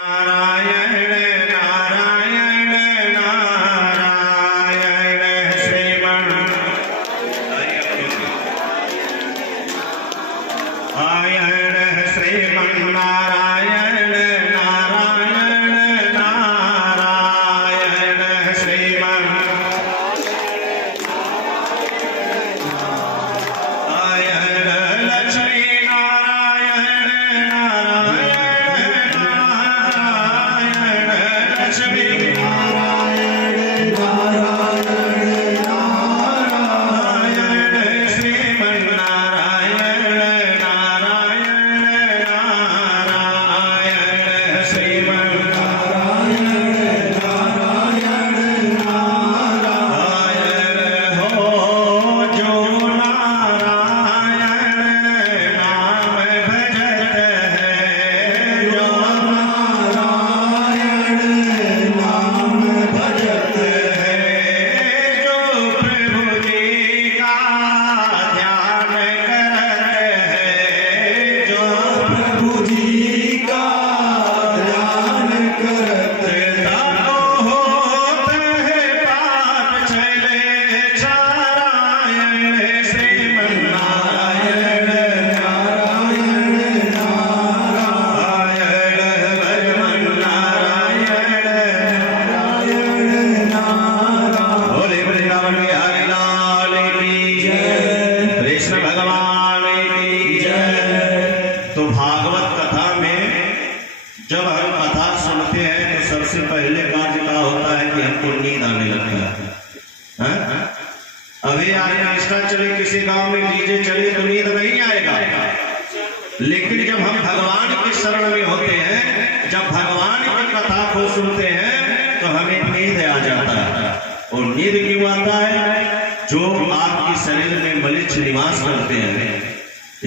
नारायण नारायण नारायण श्रीमन नारायण श्रीमन नारायण नारायण नारायण श्रीमन नारायण लक्ष्मी नारायण नारायण नारायण लक्ष्मी नारायण नारायण नारायण श्रीमन नारायण नारायण नारायण श्रीमन नारायण नारायण नारायण हो जो नारायण नाम भजत है जो नारायण नाम भजत है जो प्रभु जी का ध्यान करत है जो प्रभु जी का ध्यान करत ताको होत है पाप चले नारायण श्रीमन नारायण नारायण नारायण भजमन नारायण नारायण नारायण बोले वृंदावन बिहारी लाल की जय कृष्ण भगवान की जय। तो भागवत कथा में जब हम कथा सुनते हैं तो सबसे पहले कार्य क्या होता है कि हमको नींद आने लगता है। हाँ? अभी ऑर्केस्ट्रा चले किसी गांव में डीजे चले तो नींद नहीं आएगा, लेकिन जब हम भगवान के शरण में होते हैं, जब भगवान की कथा को सुनते हैं तो हमें नींद आ जाता है। और नींद क्यों आता है? जो आपके शरीर में मलिच्छ निवास करते हैं,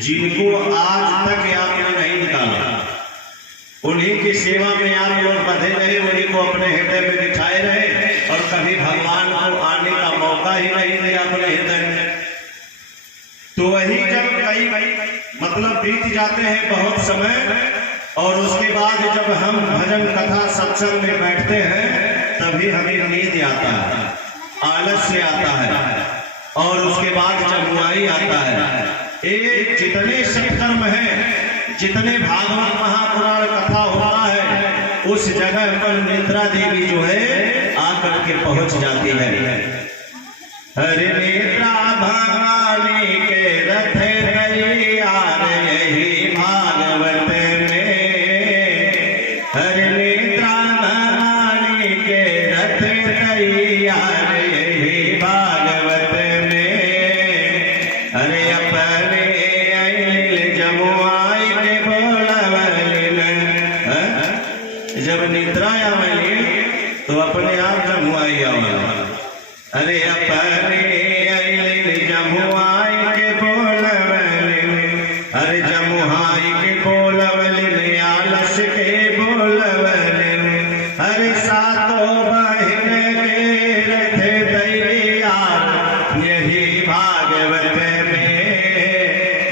जिनको आज तक आपने नहीं निकाला, उन्हीं की सेवा में आप लोग बंधे रहे, उन्हीं को अपने हृदय में बिठाए रहे और कभी भगवान को आने का मौका ही नहीं दिया अपने हृदय में। तो वही जब कई मतलब बीत जाते हैं बहुत समय, और उसके बाद जब हम भजन कथा सत्संग में बैठते हैं तभी हमें नींद आता है, आलस्य आता है, और उसके बाद जमुआई आता है। एक जितने सत्कर्म हैं, जितने भागवत महापुराण कथा होता है, उस जगह पर निद्रा देवी जो है आकर के पहुंच जाती है। हरे निद्रा भवानी के रथ तैयार यही भागवत में, हरे निद्रा भवानी के रथ तैयार यही भागवत में, हरे अपने अइल जमुआई के बोलवलिन। जब निद्रा आवली तो अपने आप जमुआई आवल, अरे अपने अइल जमुआई के बोलवलिन, अरे जमुआई के बोलवलिन आलस के बोलवलिन, अरे सातों बहन के रथ तैयार यही भागवत में,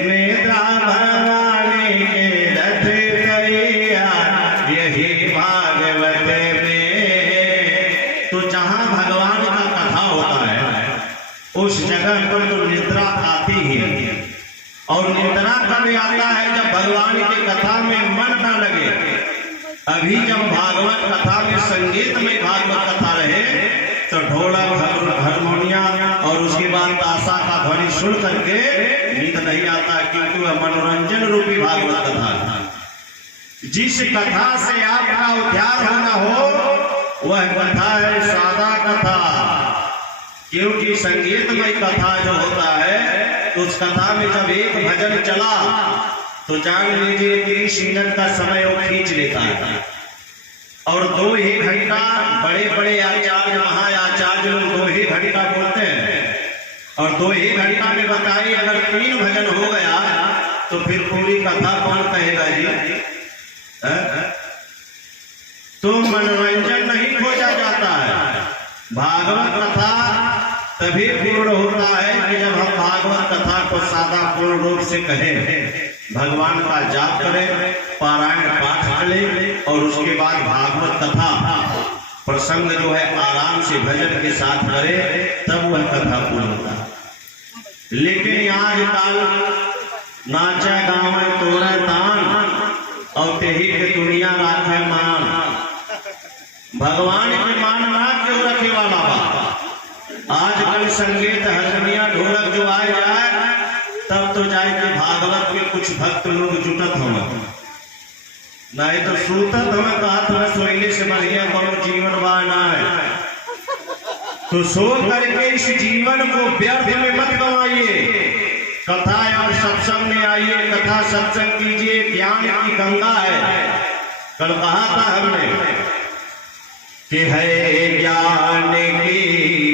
निद्रा भवानी के रथ तैयार यही भागवत में। तो जहाँ भगवान का कथा होता है उस जगह पर तो निद्रा आती ही है। और निद्रा कब आता है? जब भगवान की कथा में मन न लगे। अभी जब भागवत कथा में संगीत में भागवत कथा रहे तो ढोलक हारमोनिया और उसके बाद ताशा का ध्वनि सुन करके नींद नहीं आता, क्योंकि वह मनोरंजन रूपी भागवत कथा है। जिस कथा से आपका उद्धार होना हो वह कथा है सादा कथा, क्योंकि संगीतमय कथा जो होता है तो उस कथा में जब एक भजन चला तो जान लीजिए 30 मिनट का समय वो खींच लेता है। और 2 ही घंटा बड़े बड़े आचार्य महाआचार्य लोग 2 ही घंटा बोलते हैं, और 2 ही घंटा में बताइए अगर 3 भजन हो गया तो फिर पूरी कथा कौन कहेगा जी? तो मनोरंजन नहीं खोजा जाता है। भागवत कथा तभी पूर्ण होता है कि जब हम भागवत कथा को सादा पूर्ण रूप से कहें, भगवान का जाप करें, पारायण पाठ करें और उसके बाद भागवत कथा प्रसंग जो है आराम से भजन के साथ करे, तब वह कथा पूर्ण होता है। लेकिन आजकल नाचा गाँव तोड़ा तान और तेही के दुनिया राखे मान, भगवान के मान ना क्यों रखे वाला बा। आजकल संगीत हरमुनिया ढोलक जो आ जाए तब तो जाए कि भागवत में कुछ भक्त लोग जुटत हों, नहीं तो सूतत हमें कहत में सोइले से बढ़िया कौन जीवन बाना है। तो सो करके इस जीवन को व्यर्थ में मत गवाइए, कथा और सत्संग में आइए, कथा सत्संग कीजिए, ज्ञान की गंगा है। कल कहा था हमने कि है ज्ञान की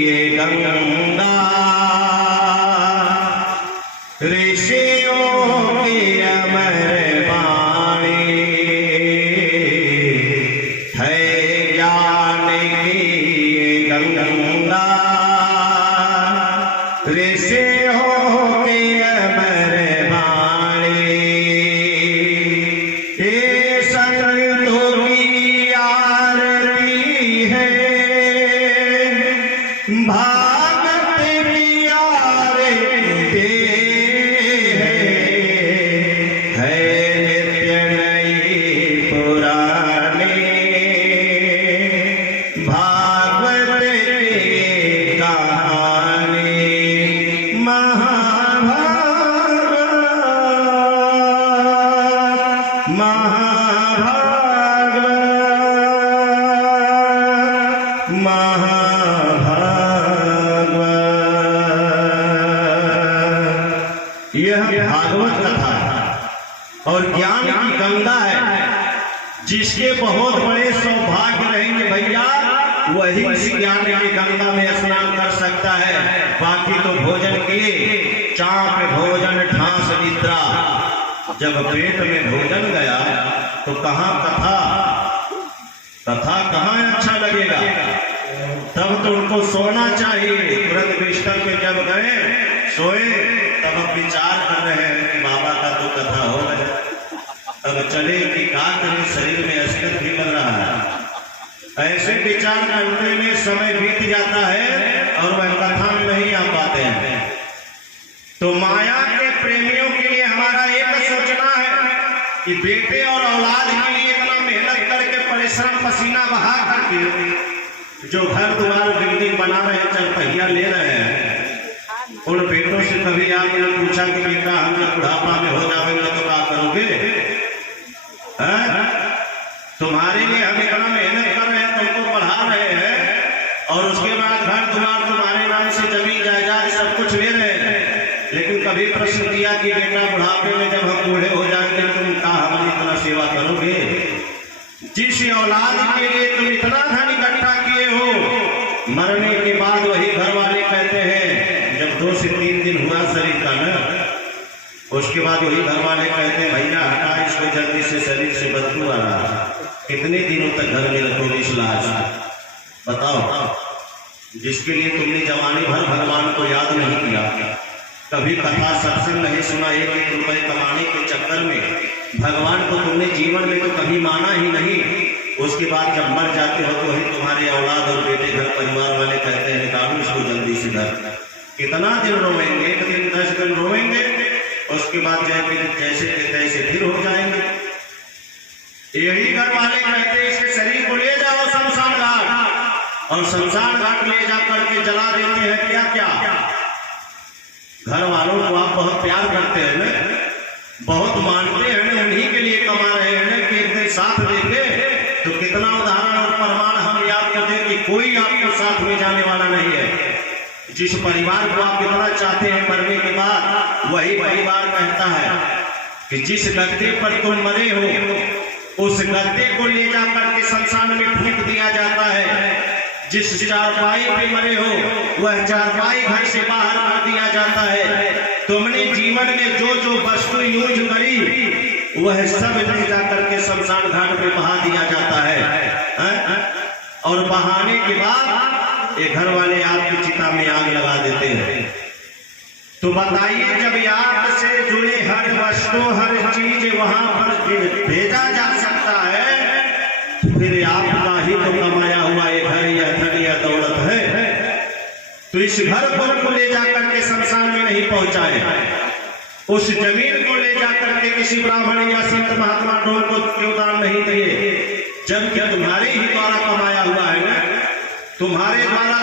ये गंगा ऋषियों की अमर वाणी, है ज्ञान की ये गंगा ऋषियों की अमर वाणी, ये संतों की आरती है, भागवत की आरती है नित्य नई पुरानी, भागवत की कहानी महाभारत यह भागवत कथा है और ज्ञान की गंगा है। जिसके बहुत बड़े सौभाग्य रहेंगे भैया, वही इस ज्ञान की गंगा में स्नान कर सकता है। बाकी तो भोजन किए, चाप भोजन ठास निद्रा, जब पेट में भोजन गया तो कहाँ कथा कहाँ अच्छा लगेगा। तब तो उनको सोना चाहिए। तुरंत बिस्तर पे जब गए सोए, तब विचार कर रहे हैं कि बाबा का तो कथा हो गया, तब चले कि क्या करें, शरीर में अस्तित्व भी बन रहा है। ऐसे विचार करने में समय बीत जाता है और वह कथा में नहीं आ पाते हैं। तो माया के प्रेमियों के लिए हमारा एक सोचना है कि बेटे और औलाद के लिए इतना मेहनत करके परिश्रम पसीना बहा करके जो घर द्वार बिल्डिंग बना रहे हैं, चल पहिया ले रहे हैं, उन बेटों से कभी आपने पूछा कि बेटा हम जब बुढ़ापा में हो जाएंगे तो क्या करोगे? तुम्हारे लिए हम इतना मेहनत कर रहे हैं, तुमको पढ़ा रहे हैं और उसके बाद घर द्वार तुम्हारे नाम से जमीन जायदाद सब कुछ ले रहे हैं, लेकिन कभी प्रश्न किया कि बेटा बुढ़ापे में जब हम बूढ़े हो जाएंगे तुम क्या हमारी इतना सेवा करोगे? जिस औलाद के लिए तुम इतना धन इकट्ठा किए हो, मरने के बाद वही घर वाले कहते हैं, जब 2 से 3 दिन हुआ शरीर का न, उसके बाद वही घर वाले कहते हैं भैया हटा इसको जल्दी से, शरीर से बदबू आ रहा है, कितने दिनों तक घर में रखोगे इस लाश? बताओ। जिसके लिए तुमने जवानी भर भगवान को याद नहीं किया, कभी कथा सत्संग नहीं सुना, 1-1 रुपए कमाने के चक्कर में भगवान को तुमने जीवन में तो कभी माना ही नहीं। उसके बाद जब मर जाते हो तो वही तुम्हारे औलाद और बेटे घर परिवार वाले कहते हैं निकालो इसको जल्दी से घर। कितना दिन रोएंगे? 1 दिन 10 दिन रोएंगे, उसके बाद जैसे के तैसे फिर हो जाएंगे। यही घर वाले कहते हैं इसके शरीर को ले जाओ शमशान घाट, और शमशान घाट ले जा करके जला देते हैं। क्या क्या घर वालों को आप बहुत प्यार करते हैं ना, बहुत मानते हैं ना, उन्हीं के लिए कमा रहे हैं कि एक दिन साथ देते तो कितना उदाहरण और प्रमाण हम याद करते हैं कि कोई आपको साथ में जाने वाला नहीं है। जिस परिवार को आप इतना चाहते हैं मरने के बाद, वही परिवार कहता है कि जिस गद्दे पर तुम मरे हो उस गद्दे को ले जा करके शमशान में फेंक दिया जाता है। जिस चारपाई पे मरे हो वह चारपाई घर से बाहर कर दिया जाता है। तुमने जीवन में जो जो वस्तु यूज करी वह सब ले जा करके शमशान घाट पे बहा दिया जाता है। और बहाने के बाद ये घर वाले आपकी चिता में आग लगा देते हैं। तो बताइए, जब याद से जुड़े हर वस्तु हर चीज वहां पर भेजा जा सकता है, तो फिर आपका ही तो कमाया हुआ ये घर या धन या दौलत है। तो इस घर को ले जाकर के शमशान में नहीं पहुंचाए, उस जमीन को ले जाकर के किसी ब्राह्मण या संत महात्मा डोल को क्यों दान नहीं दिए, जबकि तुम्हारे ही द्वारा कमाया हुआ है ना, तुम्हारे द्वारा